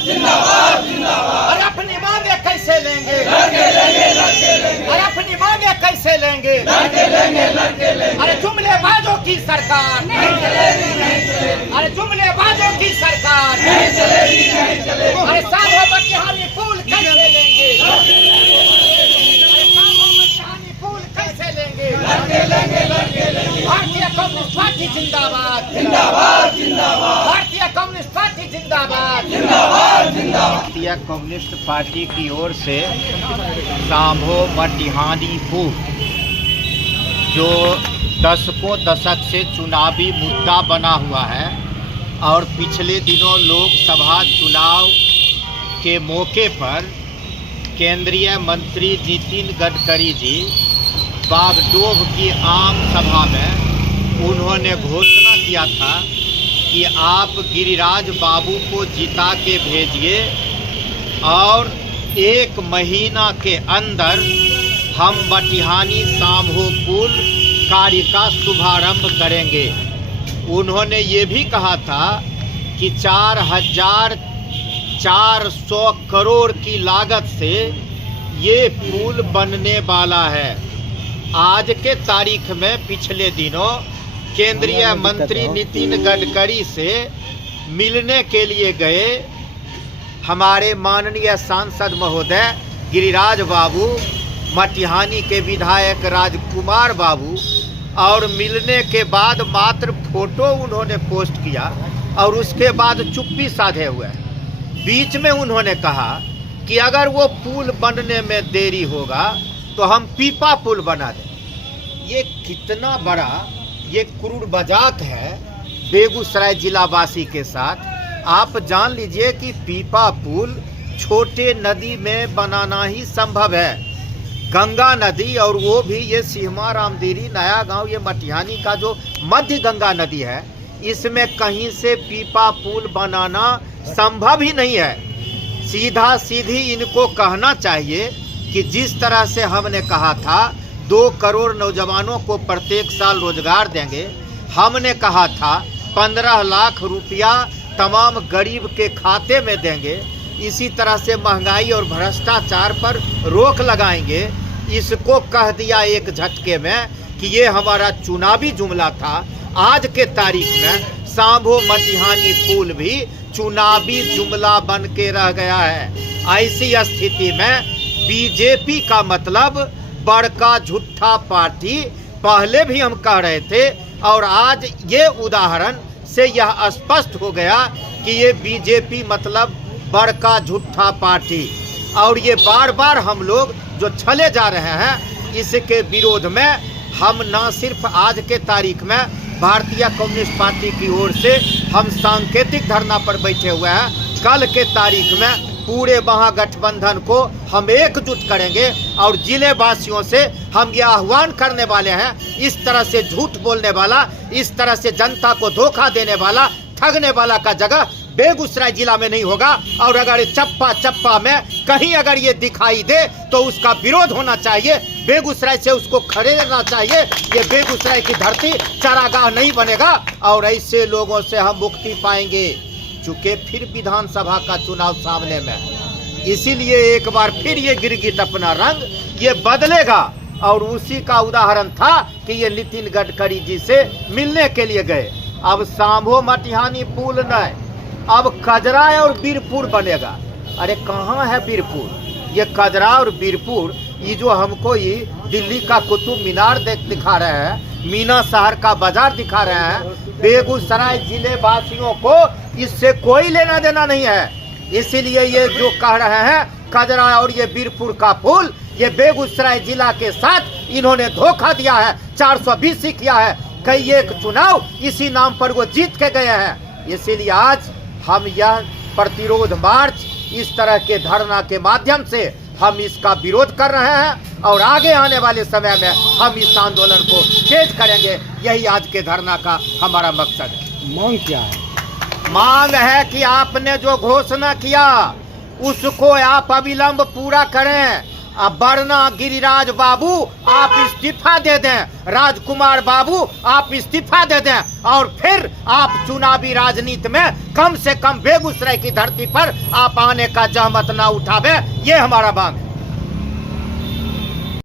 जिंदाबाद जिंदाबाद। अरे अपनी मांगे कैसे लेंगे? अरे अपनी मांगे कैसे लेंगे? अरे जुमलेबाजों की सरकार, अरे जुमलेबाजों की सरकार, अरे साधो बटिहानी पुल कैसे लेंगे? अरे साधो बटिहानी पुल कैसे लेंगे? भारतीय कम्युनिस्ट पार्टी जिंदाबाद जिंदाबाद जिंदाबाद। भारतीय कम्युनिस्ट पार्टी जिंदाबाद जिंदाबाद जिंदाबाद। भारतीय कम्युनिस्ट पार्टी की ओर से सांभो बटिहानी पुल जो दशकों दशक से चुनावी मुद्दा बना हुआ है और पिछले दिनों लोकसभा चुनाव के मौके पर केंद्रीय मंत्री नितिन गडकरी जी बागडोग की आम सभा में उन्होंने घोषणा किया था कि आप गिरिराज बाबू को जिता के भेजिए और 1 महीना के अंदर हम बटिहानी सांभो पुल कार्य का शुभारंभ करेंगे। उन्होंने ये भी कहा था कि 4,400 करोड़ की लागत से ये पुल बनने वाला है। आज के तारीख में पिछले दिनों केंद्रीय मंत्री नितिन गडकरी से मिलने के लिए गए हमारे माननीय सांसद महोदय गिरिराज बाबू, मटिहानी के विधायक राजकुमार बाबू, और मिलने के बाद मात्र फोटो उन्होंने पोस्ट किया और उसके बाद चुप्पी साधे हुए। बीच में उन्होंने कहा कि अगर वो पुल बनने में देरी होगा तो हम पीपा पुल बना दें। ये कितना बड़ा ये क्रूर मजाक है बेगूसराय जिलावासी के साथ। आप जान लीजिए कि पीपा पुल छोटे नदी में बनाना ही संभव है। गंगा नदी और वो भी ये सिहमा रामदीरी नया गांव ये मटिहानी का जो मध्य गंगा नदी है, इसमें कहीं से पीपा पुल बनाना संभव ही नहीं है। सीधा सीधी इनको कहना चाहिए कि जिस तरह से हमने कहा था 2 करोड़ नौजवानों को प्रत्येक साल रोजगार देंगे, हमने कहा था 15 लाख रुपया तमाम गरीब के खाते में देंगे, इसी तरह से महंगाई और भ्रष्टाचार पर रोक लगाएंगे। इसको कह दिया एक झटके में कि ये हमारा चुनावी जुमला था। आज के तारीख में सांभो मटिहानी पुल भी चुनावी जुमला बन के रह गया है। ऐसी स्थिति में बीजेपी का मतलब बड़का झूठा पार्टी, पहले भी हम कह रहे थे और आज ये उदाहरण से यह स्पष्ट हो गया कि ये बीजेपी मतलब बड़का झूठा पार्टी। और ये बार बार हम लोग जो छले जा रहे हैं, इसके विरोध में हम न सिर्फ आज के तारीख में भारतीय कम्युनिस्ट पार्टी की ओर से हम सांकेतिक धरना पर बैठे हुए हैं, कल के तारीख में पूरे महागठबंधन को हम एकजुट करेंगे और जिले वासियों से हम यह आह्वान करने वाले हैं, इस तरह से झूठ बोलने वाला, इस तरह से जनता को धोखा देने वाला, ठगने वाला का जगह बेगूसराय जिला में नहीं होगा। और अगर चप्पा चप्पा में कहीं अगर ये दिखाई दे तो उसका विरोध होना चाहिए, बेगूसराय से उसको खदेड़ना चाहिए। ये बेगूसराय की धरती चारागाह नहीं बनेगा और ऐसे लोगों से हम मुक्ति पाएंगे। चूंकि फिर विधानसभा का चुनाव सामने में, इसीलिए एक बार फिर ये गिरगिट अपना रंग ये बदलेगा। और उसी का उदाहरण था कि ये नितिन गडकरी जी से मिलने के लिए गए। अब सांभो मटिहानी पुल नहीं, अब कजरा और बीरपुर बनेगा। अरे कहाँ है बीरपुर? ये कजरा और बीरपुर, ये जो हमको ये दिल्ली का कुतुब मीनार दिखा रहे हैं, मीना शहर का बाजार दिखा रहे हैं, बेगूसराय जिले वासियों को इससे कोई लेना देना नहीं है। इसीलिए ये जो कह रहे हैं कजरा और ये बीरपुर का पुल, ये बेगूसराय जिला के साथ इन्होंने धोखा दिया है, 420 किया है। कई एक चुनाव इसी नाम पर वो जीत के गए हैं। इसीलिए आज हम यह प्रतिरोध मार्च, इस तरह के धरना के माध्यम से हम इसका विरोध कर रहे हैं और आगे आने वाले समय में हम इस आंदोलन को तेज करेंगे। यही आज के धरना का हमारा मकसद है। मांग क्या है? मांग है कि आपने जो घोषणा किया उसको आप अविलंब पूरा करें। वरना गिरिराज बाबू आप इस्तीफा दे दें, राजकुमार बाबू आप इस्तीफा दे दें और फिर आप चुनावी राजनीति में कम से कम बेगूसराय की धरती पर आप आने का जहमत ना उठावे, ये हमारा मांग है।